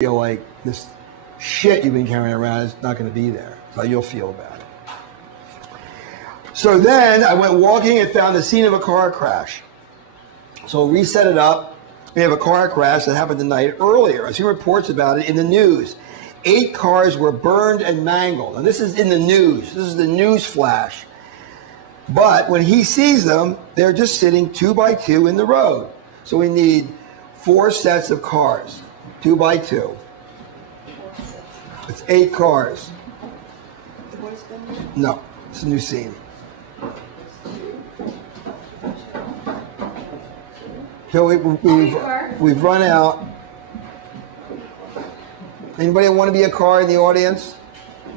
feel like this shit you've been carrying around is not going to be there. That's how you'll feel about it. So then I went walking and found the scene of a car crash. So we set it up. We have a car crash that happened the night earlier. I see reports about it in the news. 8 cars were burned and mangled. And this is in the news. This is the news flash. But when he sees them, they're just sitting 2 by 2 in the road. So we need 4 sets of cars, 2 by 2. It's 8 cars. No, it's a new scene. So we've run out. Anybody want to be a car in the audience?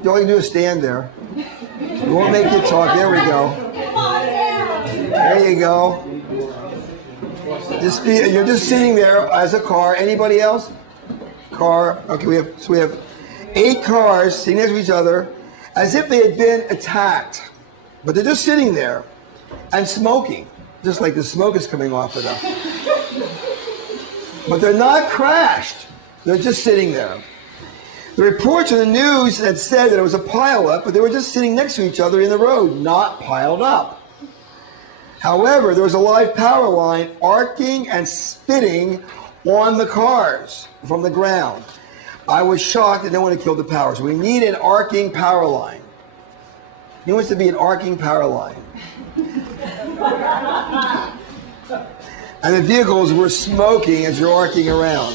All you do is stand there. We won't make you talk. There we go. There you go. You're just sitting there as a car. Anybody else? Car. Okay, we have 8 cars sitting next to each other as if they had been attacked. But they're just sitting there and smoking. Just like the smoke is coming off of them. But they're not crashed. They're just sitting there. The reports in the news had said that it was a pileup, but they were just sitting next to each other in the road, not piled up. However, there was a live power line arcing and spitting on the cars from the ground. I was shocked that no one had killed the power. So we need an arcing power line. He wants to be an arcing power line. And the vehicles were smoking as you're arcing around.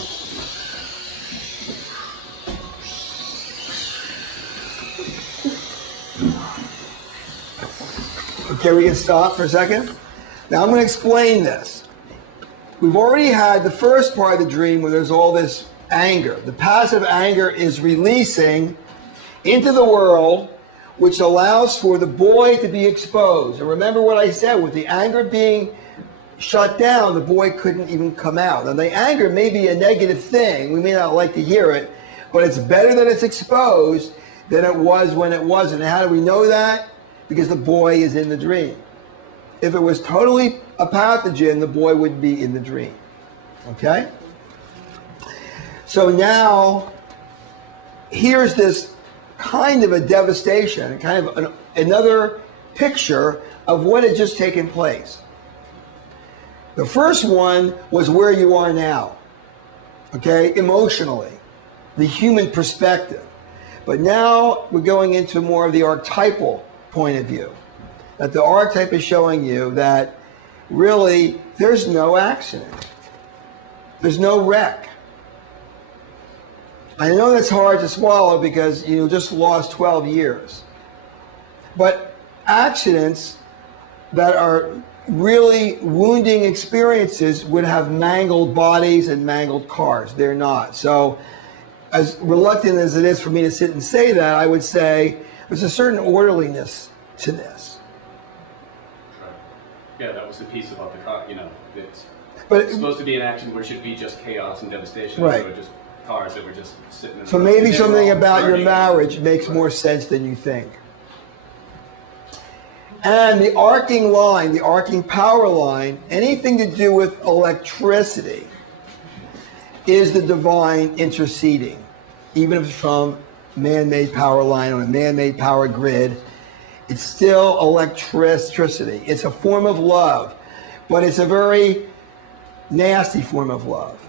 Okay, we can stop for a second. Now I'm going to explain this. We've already had the first part of the dream where there's all this anger. The passive anger is releasing into the world, which allows for the boy to be exposed. And remember what I said, with the anger being shut down, the boy couldn't even come out. Now the anger may be a negative thing. We may not like to hear it, but it's better that it's exposed than it was when it wasn't. And how do we know that? Because the boy is in the dream. If it was totally a pathogen, the boy would be in the dream. Okay? So now, here's this kind of a devastation, kind of another picture of what had just taken place. The first one was where you are now, okay, emotionally, the human perspective. But now we're going into more of the archetypal point of view. That the archetype is showing you that really there's no accident. There's no wreck. I know that's hard to swallow because you just lost 12 years. But accidents that are really wounding experiences would have mangled bodies and mangled cars. They're not. So as reluctant as it is for me to sit and say that, I would say there's a certain orderliness to this. Yeah, that was the piece about the car, it's supposed to be an action where it should be just chaos and devastation. Right. They were just cars that were just sitting in the So maybe something about your marriage makes more sense than you think. And the arcing line, the arcing power line, anything to do with electricity is the divine interceding. Even if it's from man-made power line on a man-made power grid, it's still electricity. It's a form of love, but it's a very nasty form of love.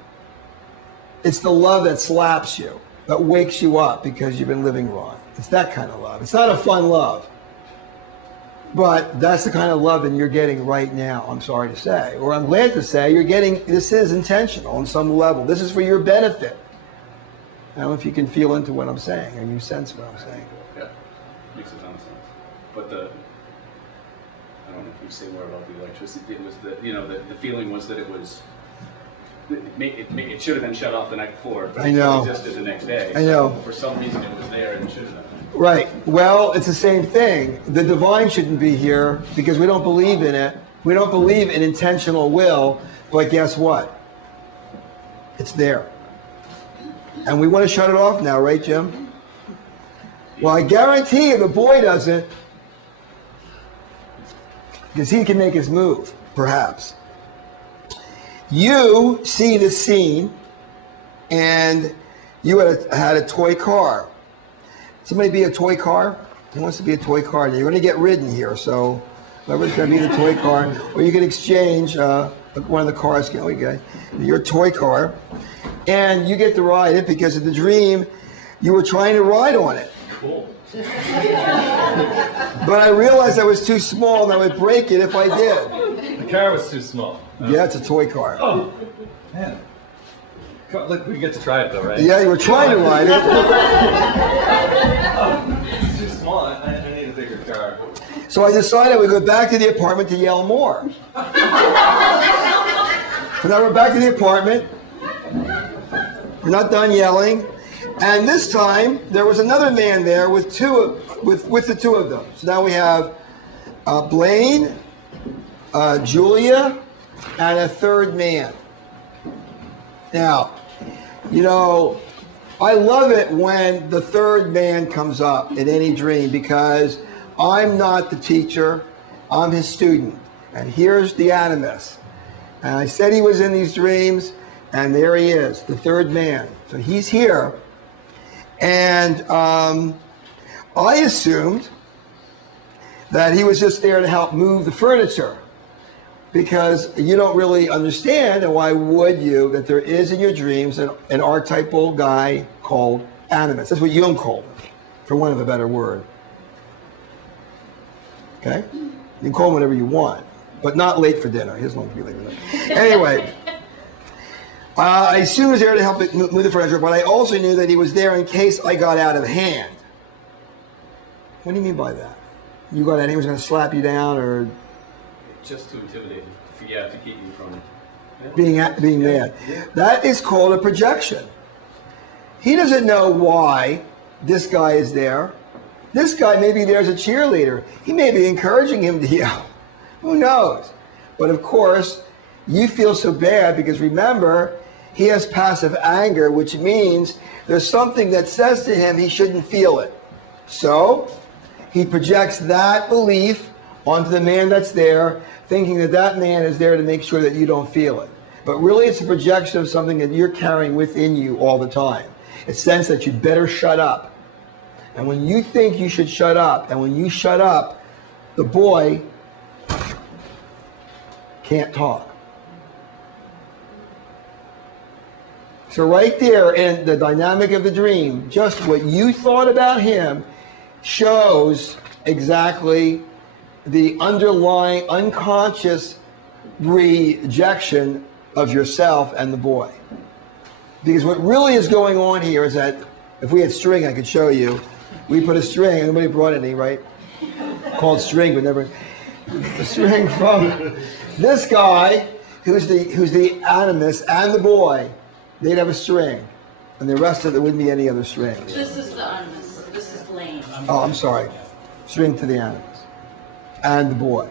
It's the love that slaps you, that wakes you up because you've been living wrong. It's that kind of love. It's not a fun love. But that's the kind of love that you're getting right now, I'm sorry to say. Or I'm glad to say you're getting, this is intentional on some level. This is for your benefit. I don't know if you can feel into what I'm saying or you sense what I'm saying. Yeah, makes a ton of sense. But I don't know if you say more about the electricity. It was the feeling was that it was, it should have been shut off the night before, but I know. It existed the next day. I know. So for some reason it was there and it should have been. Right. Well, it's the same thing. The divine shouldn't be here because we don't believe in it. We don't believe in intentional will, but guess what? It's there. And we want to shut it off now, right, Jim? Well, I guarantee you the boy doesn't, because he can make his move, perhaps. You see the scene, and you had a toy car. Somebody be a toy car? Who wants to be a toy car? You're going to get ridden here, so whoever's going to be the toy car, or you can exchange one of the cars. Okay, your toy car, and you get to ride it because in the dream, you were trying to ride on it. Cool. But I realized I was too small and I would break it if I did. The car was too small. Yeah, it's a toy car. Oh, man. Look, we get to try it though, right? Yeah, you were trying to ride it. It's too small. I need a bigger car. So I decided I would go back to the apartment to yell more. So now we're back to the apartment. We're not done yelling. And this time, there was another man there with the two of them. So now we have Blaine, Julia, and a third man. Now, you know, I love it when the third man comes up in any dream because I'm not the teacher, I'm his student. And here's the animus. And I said he was in these dreams, and there he is, the third man. So he's here. And I assumed that he was just there to help move the furniture because you don't really understand, and why would you, that there is in your dreams an archetypal guy called animus. That's what Jung called him, for want of a better word. Okay? You can call him whatever you want, but not late for dinner. He doesn't like to be late for dinner. Anyway. I assumed he was there to help it move the furniture, but I also knew that he was there in case I got out of hand. What do you mean by that? You got out and he was going to slap you down, or Just to intimidate you. Yeah, to keep you from being mad. Yeah. That is called a projection. He doesn't know why this guy is there. This guy may be there as a cheerleader. He may be encouraging him to yell. Who knows? But of course, you feel so bad because remember, he has passive anger, which means there's something that says to him he shouldn't feel it. So he projects that belief onto the man that's there, thinking that that man is there to make sure that you don't feel it. But really it's a projection of something that you're carrying within you all the time. It's a sense that you better shut up. And when you think you should shut up, and when you shut up, the boy can't talk. So right there in the dynamic of the dream, just what you thought about him shows exactly the underlying unconscious rejection of yourself and the boy. Because what really is going on here is that if we had string, I could show you. We put a string, nobody brought any, right? Called string, but never. A string from this guy, who's the animus, and the boy. They'd have a string, and the rest of it wouldn't be any other strings. This is the animus. This is Blaine. Oh, I'm sorry. String to the animus. And the boy.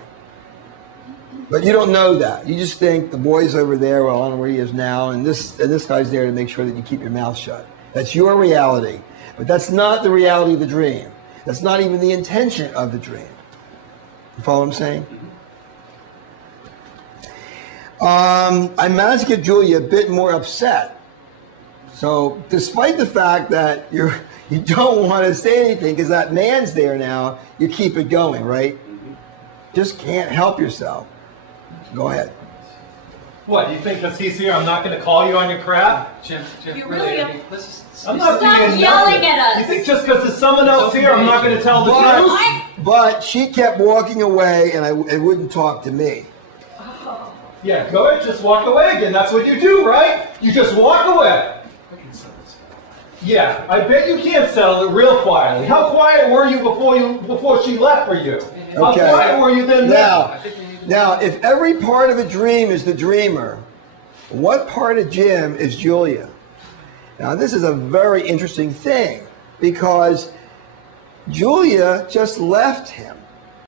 But you don't know that. You just think the boy's over there, well, I don't know where he is now, and this guy's there to make sure that you keep your mouth shut. That's your reality. But that's not the reality of the dream. That's not even the intention of the dream. You follow what I'm saying? I managed to get Julia a bit more upset. So despite the fact that you don't want to say anything because that man's there now, you keep it going, right? Just can't help yourself. Go ahead. What, you think because he's here I'm not going to call you on your crap? You really are. I'm not Stop being yelling nothing. at us. You think just because there's someone else here I'm not going to tell the truth? But she kept walking away and wouldn't talk to me. Yeah, go ahead, just walk away again. That's what you do, right? You just walk away. Yeah, I bet you can't settle it real quietly. How quiet were you before she left for you? How quiet were you then? Now, if every part of a dream is the dreamer, what part of Jim is Julia? Now, this is a very interesting thing because Julia just left him.